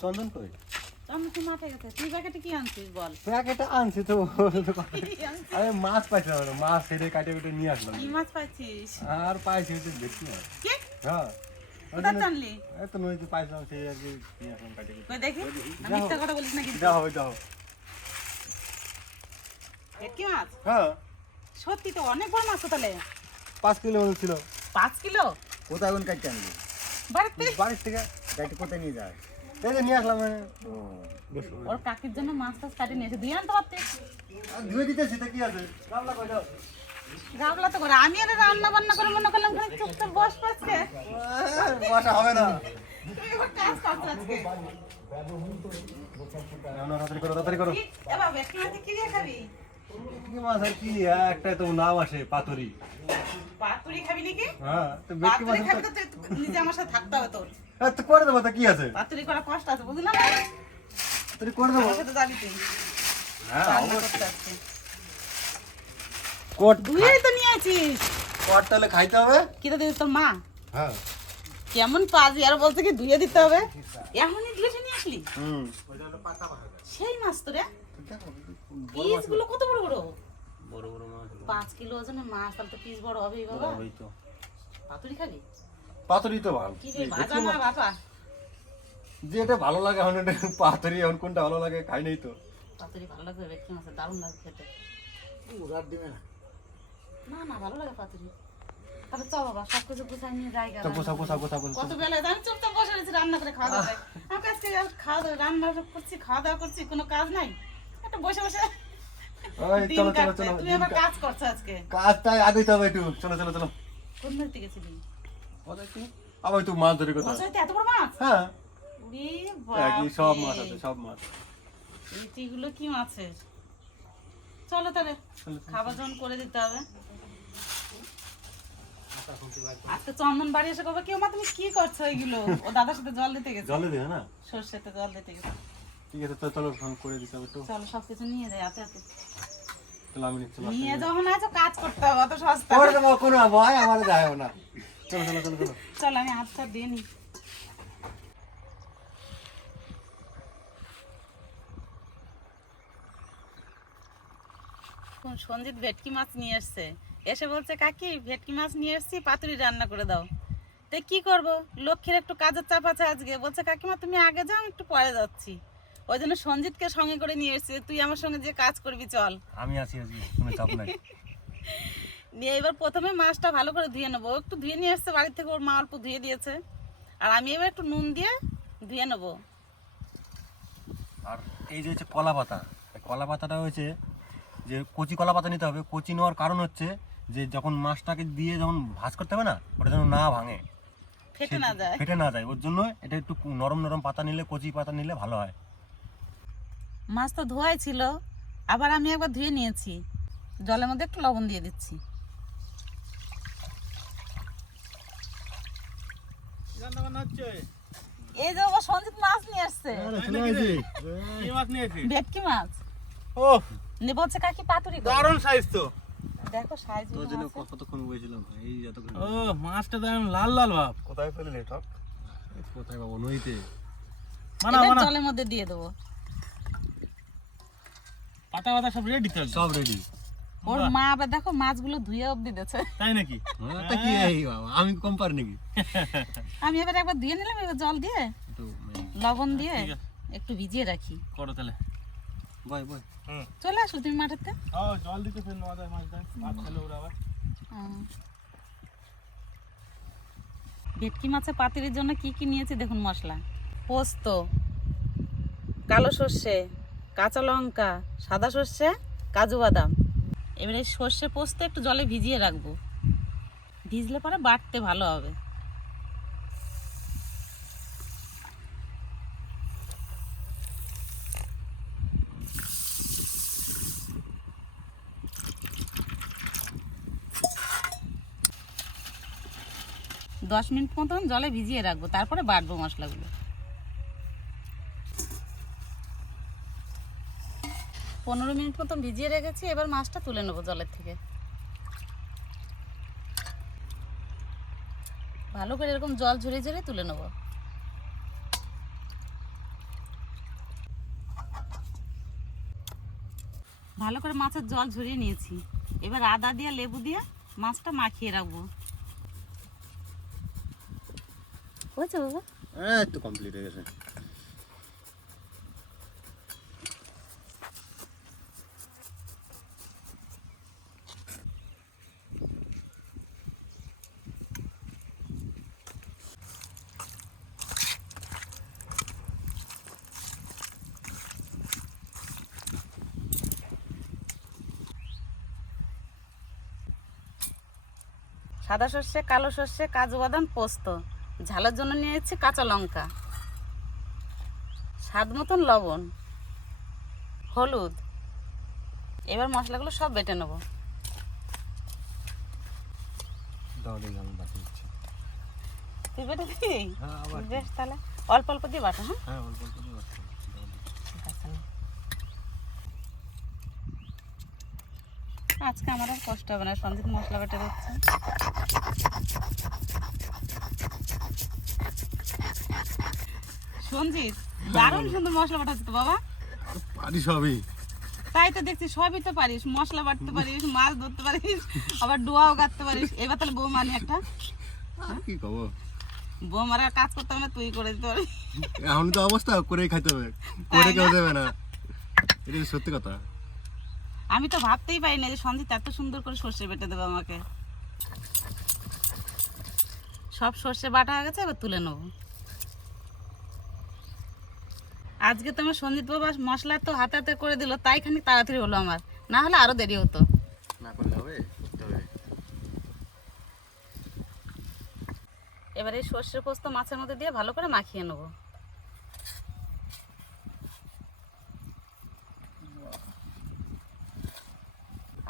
চন্দন কই? আমি তো মাঠে গেছে। তুই প্যাকেটে কি আনছিস বল? প্যাকেটটা আনছি তো। আরে মাছ পাইছিলাম না মাছ সেটা কাটে কেটে নিয়ে আসলাম। কি মাছ পাইছিস? আর পাইছি হচ্ছে দেখছি না কি? হ্যাঁ। কোথা জন্য- এই তো নদীতে পাইছিলাম সেই আর কি নিয়ে আসলাম কাটে কেটে। দেখি? আমি মিথ্যা কথা বলিস না কিন্তু। যাও হবে যাও। মাছ? হ্যাঁ। সত্যি তো অনেক বড় মাছ তাহলে। পাঁচ কিলো মতো ছিল। পাঁচ কিলো? কোথায় কোন কাটতে বাড়িতে বাড়ির থেকে? কোথায় নিয়ে যায়। এই যে নিয়ে আসলাম ওর কাকির জন্য মাছ টাছ কাটে নিয়েছে দুই আনতে পারতিস আর ধুয়ে দিতেছি তো কি আছে? গামলা কই দাও গাবলা তো করে আমি আর রান্না বান্না করে মনে করলাম খালি চুপচাপ বস পাচ্ছে বসা হবে না। তুই এবার কাজ করছ আজকে। নাও, নাও, তাড়াতাড়ি করো তাড়াতাড়ি করো। কি? এবার ভেটকি কি দিয়ে খাবি? কি মাছ আর কি হ্যাঁ, একটা তো নাম আসে পাতুরি। পাতুরি খাবি নাকি? হ্যাঁ তো বেশি মাছ খাবি তো নিজে আমার সাথে থাকতে হবে তোর। তো করে দেবো তো কি আছে? পাতুরি করা কষ্ট আছে বুঝলাম তুই করে দেবো। তুই। হ্যাঁ আসছে। কোট ধুয়েই তো নিয়ে আছিস কোট তাহলে খাইতে হবে? কি তো দিদি তোর মা? হ্যাঁ। কেমন পাজি আর বলছে কি ধুয়ে দিতে হবে? এখনই ধুয়ে নিয়ে আসলি হুম। সেই মাছ তো রে। কত বড় বড় বড়? বড় মাছ পাঁচ কিলো ওজনের মাছ তাহলে তো পিস বড় হবেই বাবা। ওই তো। পাতুরি খাবি পাতুরি তো ভালো। কি রে ভাজা যেটা ভালো লাগে এখন পাতুরি এখন কোনটা ভালো লাগে খাই নাই তো। পাতুরি ভালো লাগবে ভেটকি মাছের? দারুণ লাগে খেতে। উড়ার দিবে না। না না ভালো লাগে পাতুরি তাহলে চল বাবা সব কিছু গুছাই নিয়ে যাই তো গোসা গোসা গোসা গোসা কত বেলায় আমি চুপচাপ বসে রয়েছি রান্না করে খাওয়া দাওয়া করে। আজকে খাওয়া দাওয়া রান্না করছি খাওয়া দাওয়া করছি কোনো কাজ নাই। একটা বসে বসে ওই চলো চলো চলো তুমি আবার কাজ করছ আজকে। কাজটাই একটু। চলো চলো চলো। কোন গেছিলি? আবার একটু মাছ ধরে কথা। এত বড় মাছ? হ্যাঁ। একই সব মাছ আছে সব মাছ। এইগুলো কি মাছের? চলো তাহলে খাবার যখন করে দিতে হবে। আজকে চন্দন বাড়ি এসে কবে কেউ মা তুমি কি করছ এইগুলো ও দাদার সাথে জল দিতে গেছে। জলে না? সর্ষেতে জল দিতে গেছে। ঠিক আছে তো চলো ফোন করে দিতে হবে একটু। চলো নিয়ে যাই হাতে হাতে। নিয়ে যখন আছো কাজ করতে হবে অত সস্তা। কোনো ভয় আমার না। চলো চলো চলো চলো। চল আমি হাতটা দিয়ে নি কোন সঞ্জিত ভেটকি মাছ নিয়ে এসছে এসে বলছে কাকি ভেটকি মাছ নিয়ে এসছি পাতুরি রান্না করে দাও। তো কি করব? লক্ষ্মীর একটু কাজের চাপ আছে আজকে। বলছে কাকিমা তুমি আগে যাও আমি একটু পরে যাচ্ছি। ওই জন্য সঞ্জিতকে সঙ্গে করে নিয়ে এসছি। তুই আমার সঙ্গে যে কাজ করবি চল। আমি আছি আজকে কোনো চাপ নাই। নিয়ে এবার প্রথমে মাছটা ভালো করে ধুয়ে নেব। একটু ধুয়ে নিয়ে এসছে বাড়ি থেকে ওর মা অল্প ধুয়ে দিয়েছে। আর আমি এবার একটু নুন দিয়ে ধুয়ে নেব। আর এই যে হচ্ছে কলা পাতা কলা পাতাটা হয়েছে যে কচি কলা পাতা নিতে হবে। কচি নেওয়ার কারণ হচ্ছে যে যখন মাছটাকে দিয়ে যখন ভাজ করতে হবে না ওটা যেন না ভাঙে। ফেটে না যায়। ফেটে না যায়। ওর জন্য এটা একটু নরম নরম পাতা নিলে কচি পাতা নিলে ভালো হয়। মাছ তো ধোয়াই ছিল আবার আমি একবার ধুয়ে নিয়েছি। জলের মধ্যে একটু লবণ দিয়ে দিচ্ছি। এই যে বাবা সঞ্জিত মাছ নিয়ে আসছে। ভেটকি মাছ। ও নে বলছে কাকি পাতুরি দারুণ সাইজ তো। দেখো সাইজ তোর জন্য কতক্ষণ বসেছিলাম এই যতক্ষণ ও মাছটা তো লাল লাল ভাব কোথায় ঠক কোথায় বাবু নইতে মানা মানা। জলের মধ্যে দিয়ে দেবো। পাতা পাতা সব রেডি তো সব রেডি ওর মা আবার দেখো মাছগুলো ধুয়ে অব্দি দিয়েছে। তাই নাকি? তা কি এই বাবা আমি কম পারি নাকি? আমি এবার একবার ধুয়ে নিলাম এবার জল দিয়ে লবণ দিয়ে একটু ভিজিয়ে রাখি। করো তাহলে। বয় বয়। চলে আসো তুমি মাঠেতে ও জল দিতে নেওয়া যায় মাছ দেয়। ভাত খেলে ওরা আবার। ভেটকি মাছের পাতিরির জন্য কি কি নিয়েছি দেখুন মশলা। পোস্ত কালো সর্ষে কাঁচা লঙ্কা সাদা সর্ষে কাজু বাদাম। এবারে সর্ষে পোস্ত একটু জলে ভিজিয়ে রাখব। ভিজলে পরে বাটতে ভালো হবে। দশ মিনিট মতন জলে ভিজিয়ে রাখব, তারপরে বাটবো মশলাগুলো। পনেরো মিনিট মতন ভিজিয়ে রেখেছি, এবার মাছটা তুলে নেব জলের থেকে। ভালো করে এরকম জল ঝরে ঝরে তুলে নেব। ভালো করে মাছের জল ঝরিয়ে নিয়েছি। এবার আদা দিয়ে লেবু দিয়ে মাছটা মাখিয়ে রাখব। হয়েছে বাবা? কমপ্লিট হয়ে গেছে। সাদা সর্ষে কালো সর্ষে কাজু বাদাম পোস্ত। ঝালের জন্য নিয়েছি কাঁচা লঙ্কা। স্বাদ মতন লবণ। হলুদ। এবার মশলাগুলো সব বেটে নেব। তুই বেটে দিবি? হ্যাঁ বেশ তাহলে। অল্প অল্প দিয়ে বাটা হ্যাঁ? হ্যাঁ অল্প অল্প দিয়ে বাকি দাও দেখি। ঠিক আছে নে। আজকে আমার আর কষ্ট হবে না সঞ্জিত মশলা বেটে দিচ্ছে। সঞ্জিত দারুণ সুন্দর মশলা বাটাচ্ছে তো বাবা। পারি সবই। তাই তো দেখছি সবই তো পারিস মশলা বাটতে পারিস মাছ ধরতে পারিস আবার ডোয়াও কাটতে পারিস। এবার তাহলে বৌমা নিয়ে একটা কি খবর? বৌমারা কাজ করতে হবে না তুই করে দিতে পারবি। এখন তো অবস্থা করেই খাইতে হবে। করে কেউ দেবে না। এটা সত্যি কথা। আমি তো ভাবতেই পারি না যে সঞ্জিত এত সুন্দর করে সর্ষে বেটে দেবো আমাকে। সব সর্ষে বাটা হয়ে গেছে এবার তুলে নেব। আজকে তো আমার সঞ্জিত বাবা মশলা তো হাতে হাতে করে দিল তাই খানিক তাড়াতাড়ি হলো আমার। না হলে আরও দেরি হতো। না করলে হবে করতে এবার এই সর্ষে পোস্ত মাছের মধ্যে দিয়ে ভালো করে মাখিয়ে নেব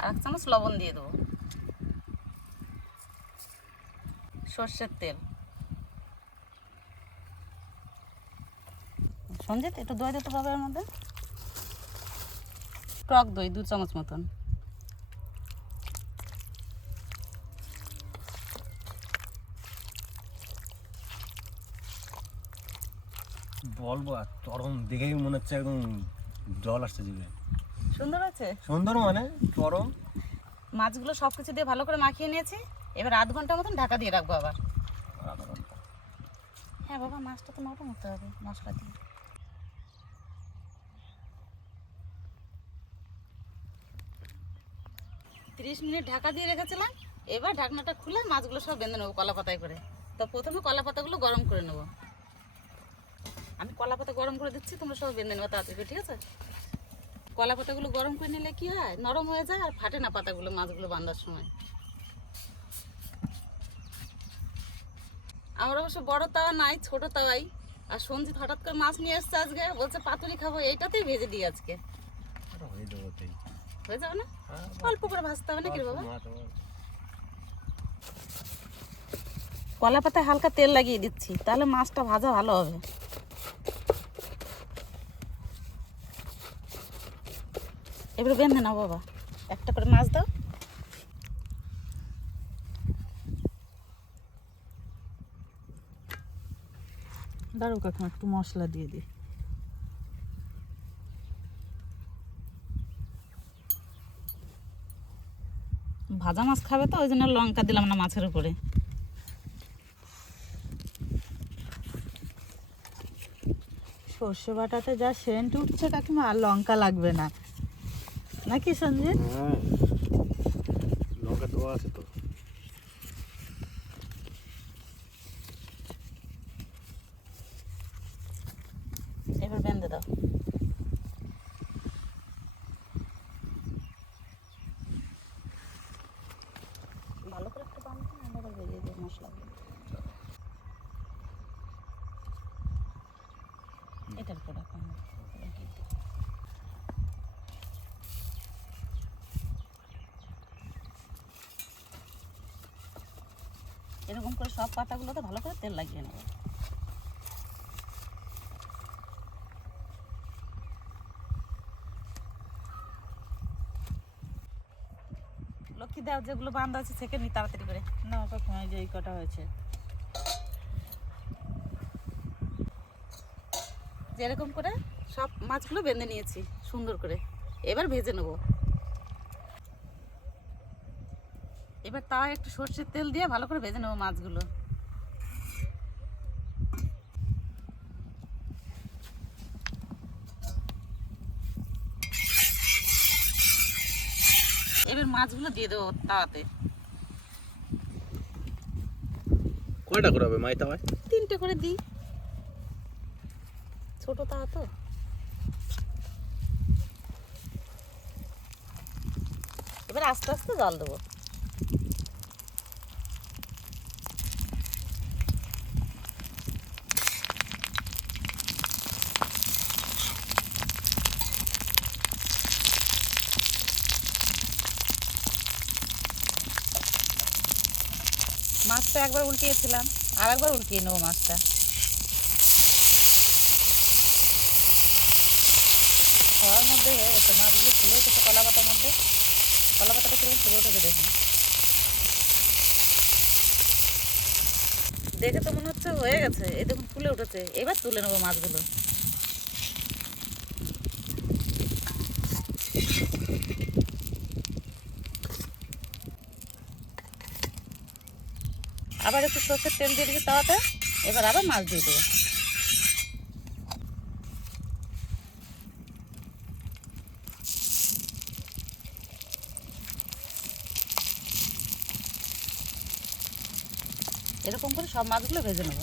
আর এক চামচ লবণ দিয়ে দেবো। সর্ষের তেল। সঞ্জিত একটু দই দিতে পারবে এর মধ্যে? টক দই দু চামচ মতন। বলব আর চরম দেখেই মনে হচ্ছে একদম জল আসছে জিভে। সুন্দর আছে সুন্দর মানে? চরম মাছগুলো সব কিছু দিয়ে ভালো করে মাখিয়ে নিয়েছি। এবার আধ ঘণ্টার মতন ঢাকা দিয়ে রাখব আবার। হ্যাঁ বাবা মাছটা তো নরম হতে হবে মশলা দিয়ে। তিরিশ মিনিট ঢাকা দিয়ে রেখেছিলাম। এবার ঢাকনাটা খুলে মাছগুলো সব বেঁধে নেব কলা পাতায় করে। তো প্রথমে কলা পাতাগুলো গরম করে নেব। আমি কলা পাতা গরম করে দিচ্ছি তোমরা সব বেঁধে নেব তাড়াতাড়ি ঠিক আছে? কলা পাতাগুলো গরম করে নিলে কি হয়? নরম হয়ে যায় আর ফাটে না পাতাগুলো মাছগুলো বাঁধার সময়। আমার অবশ্য বড় তাওয়া নাই ছোট তাওয়াই। আর সঞ্জিত হঠাৎ করে মাছ নিয়ে এসছে আজকে বলছে পাতুরি খাব এইটাতেই ভেজে দিই আজকে। হয়ে যাবে না? হ্যাঁ, অল্প করে ভাজতে হবে নাকি বাবা? কলা পাতায় হালকা তেল লাগিয়ে দিচ্ছি তাহলে মাছটা ভাজা ভালো হবে। এবার বেঁধে নাও বাবা। একটা করে মাছ দাও। দাঁড়ো কাকা একটু মশলা দিয়ে দিই। ভাজা মাছ খাবে তো ওই জন্য লঙ্কা দিলাম না মাছের উপরে। সর্ষে বাটাতে যা সেন্ট উঠছে কাকিমা আর লঙ্কা লাগবে না। নাকি সঞ্জিত হ্যাঁ লঙ্কা দেওয়া আছে তো। এবার বেঁধে দাও। ভালো করে একটু বাঁধো না আবার বেরিয়ে এটার উপর রাখো হ্যাঁ, রেখে দিই। এরকম করে সব পাতাগুলোতে ভালো করে তেল লাগিয়ে নেব। লক্ষ্মী দেওয়া যেগুলো বান্ধা আছে সেকে নি তাড়াতাড়ি করে। না কখন যে এই কটা হয়েছে। যেরকম করে সব মাছগুলো বেঁধে নিয়েছি সুন্দর করে। এবার ভেজে নেব। এবার তাও একটু সর্ষের তেল দিয়ে ভালো করে ভেজে নেব মাছগুলো। এবার মাছগুলো দিয়ে দেবো তাওয়াতে। কয়টা করে হবে তিনটে করে দিই। ছোট তাওয়া তো। এবার আস্তে আস্তে জল দেবো মাছটা একবার উল্টিয়েছিলাম আর একবার উল্টিয়ে নেব মাছটা। খাওয়ার মধ্যে হয়ে গেছে মাছগুলো ফুলে উঠেছে কলা পাতার মধ্যে। কলা পাতাটা কীরকম ফুলে উঠেছে দেখুন। দেখে তো মনে হচ্ছে হয়ে গেছে। এই দেখুন ফুলে উঠেছে। এবার তুলে নেব মাছগুলো। আবার একটু সর্ষের তেল দিয়ে দিবি তাওয়াতে, এবার আবার মাছ দিয়ে দেবো। এরকম করে সব মাছগুলো ভেজে নেব।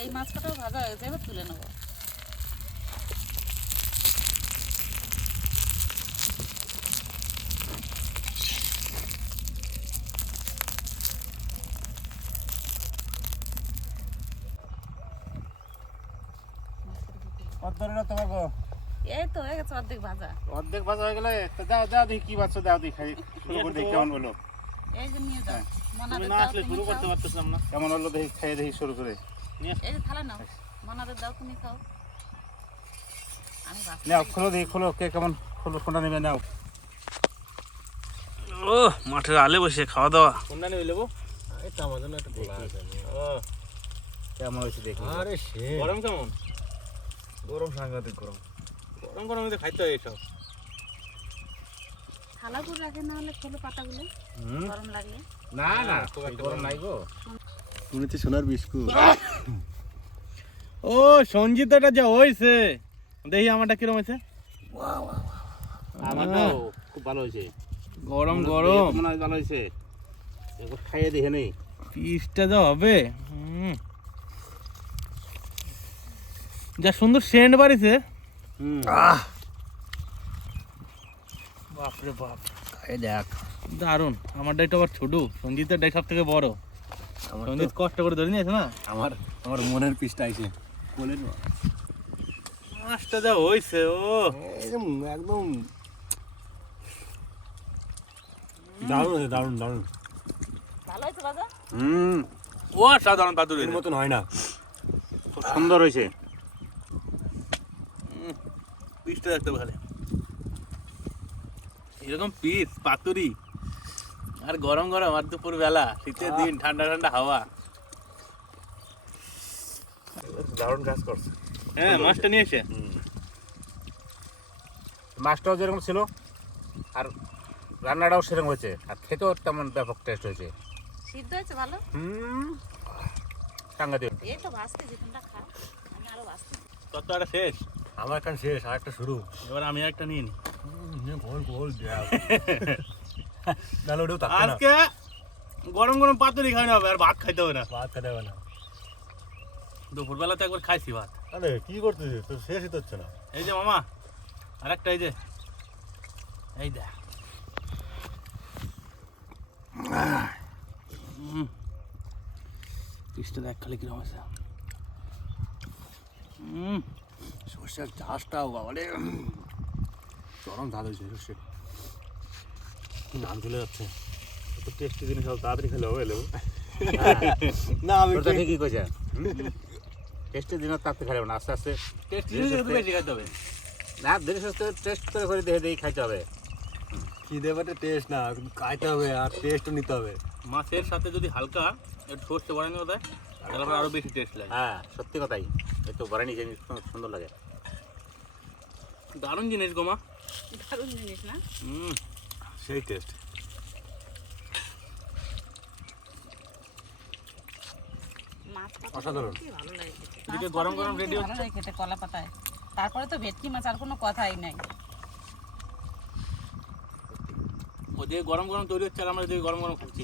এই মাছ কটাও ভাজা হয়ে এবার তুলে নেব। অর্ধেকটা তোমার গো এই তো হয়ে গেছে অর্ধেক ভাজা। অর্ধেক ভাজা হয়ে গেলে তো দাও দাও দেখি কি বাচ্চা দাও দেখি খাই। শুরু করে দেখি কেমন হলো? এই যে নিয়ে যাও। তুমি না আসলে শুরু করতে পারতেছিলাম না। কেমন হলো দেখি খাইয়ে দেখি শুরু করে। এই যে থালা নাও। মনাদের দাও তুমি খাও। নাও খোলো দেখি খোলো কে কেমন খোলো কোনটা নেবে নাও। ও মাঠে আলে বসে খাওয়া দাওয়া। কোনটা নিয়ে নেব এটা আমার জন্য একটা গোলা আছে। ও কেমন হয়েছে দেখি। আরে সে। গরম কেমন? গরম সাংঘাতিক গরম। গরম গরম খাইতে হয় এইসব। থালা করে রাখে না হলে খোলো পাতাগুলো গরম লাগলে না না খুব একটা গরম নাই গো। শুনেছি সোনার বিস্কুট। ও সঞ্জিতাটা যা হয়েছে দেখি আমারটা কিরম হয়েছে আমারটাও খুব ভালো হয়েছে গরম গরম। মনে হয় ভালো হয়েছে একবার খাইয়ে দেখে নেই। পিসটা যা হবে হুম। যা সুন্দর সেন্ট বাড়িছে। হুম। বাপরে বাপ খাই দেখ। দারুণ আমারটা একটু আবার ছোট। সঞ্জিতের ডাই সব থেকে বড়। সঞ্জিত কষ্ট করে ধরে নিয়েছে না? আমার আমার মনের পিসটা আইছে। বলেন মাছটা যা হয়েছে ও। একদম একদম দারুণ আছে দারুণ দারুণ। ভালো হয়েছে বাজা হুম। ও সাধারণ এর মতন হয় না। খুব সুন্দর হয়েছে। পিসটা দেখতে ভালো এরকম পিস পাতুরি আর গরম গরম আর দুপুর বেলা শীতের দিন ঠান্ডা ঠান্ডা হাওয়া। দারুণ কাজ করছে। হ্যাঁ মাছটা নিয়ে এসে। মাছটাও যেরকম ছিল আর রান্নাটাও সেরকম হয়েছে আর খেতেও তেমন ব্যাপক টেস্ট হয়েছে। সিদ্ধ হয়েছে ভালো? হুম। সাংঘাতিক। এই তো ভাজতে যেখানটা খা আমি আরও ভাজতে ততটা শেষ? আমার একটা শেষ আর একটা শুরু। এবার আমি একটা নিয়ে নি। গোল গোল ওটাও থাকবে না আজকে গরম গরম পাতুরি খাওয়ানো হবে আর ভাত খাইতে হবে না। ভাত খেতে হবে না। দুপুরবেলা তো একবার খাইছি ভাত। আরে কি করতেছিস? তোর শেষই তো হচ্ছে না। এই যে মামা আর একটা এই যে। এই দেখ। পিসটা দেখ খালি কিরম আছে উম, সর্ষের চাষটাও বাবারে চরম ঝাল হয়েছে সর্ষে নাম চলে যাচ্ছে। টেস্টি জিনিস হল তাড়াতাড়ি খেলে হবে না আমি ঠিকই কইছে? টেস্টি জিনিস তাড়াতাড়ি খেলে না আস্তে আস্তে। টেস্ট জিনিস বেশি খাইতে হবে। না ধীরে টেস্ট করে করে দেখে দেখে খাইতে হবে। খিদে পেটে টেস্ট না খাইতে হবে আর টেস্টও নিতে হবে। মাছের সাথে যদি হালকা একটু সর্ষে বাড়ানো দেয় তাহলে আরও বেশি টেস্ট লাগে। হ্যাঁ সত্যি কথাই। এই তো বারানি জিনিস সুন্দর লাগে। দারুণ জিনিস গোমা দারুণ জিনিস না? হুম সেই টেস্ট অসাধারণ। এদিকে গরম গরম ready খেতে কলা পাতায়। তারপরে তো ভেটকি মাছ আর কোনো কথাই নাই। ওদিকে গরম গরম তৈরি হচ্ছে আর আমরা এদিকে গরম গরম খাচ্ছি।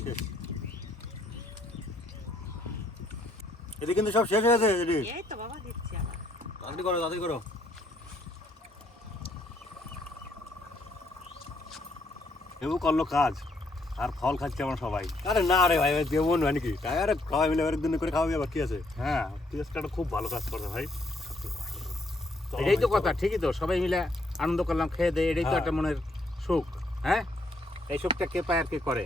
এদিকে কিন্তু সব শেষ হয়ে গেছে এদিকে। এই তো বাবা দিচ্ছি আবার। তাড়াতাড়ি করো তাড়াতাড়ি করো। এও করল কাজ। আর ফল খাচ্ছে আমরা সবাই। আরে না রে ভাই ভাই দেবো না নাকি? তাই আরে খাওয়াই মিলে একদিন করে খাওয়াবি আবার কি আছে? হ্যাঁ টেস্টটা খুব ভালো কাজ করছে ভাই। এটাই তো কথা ঠিকই তো সবাই মিলে আনন্দ করলাম খেয়ে দেয় এটাই তো হ্যাঁ। একটা মনের সুখ হ্যাঁ? এই সুখটা কে পায় আর কে করে?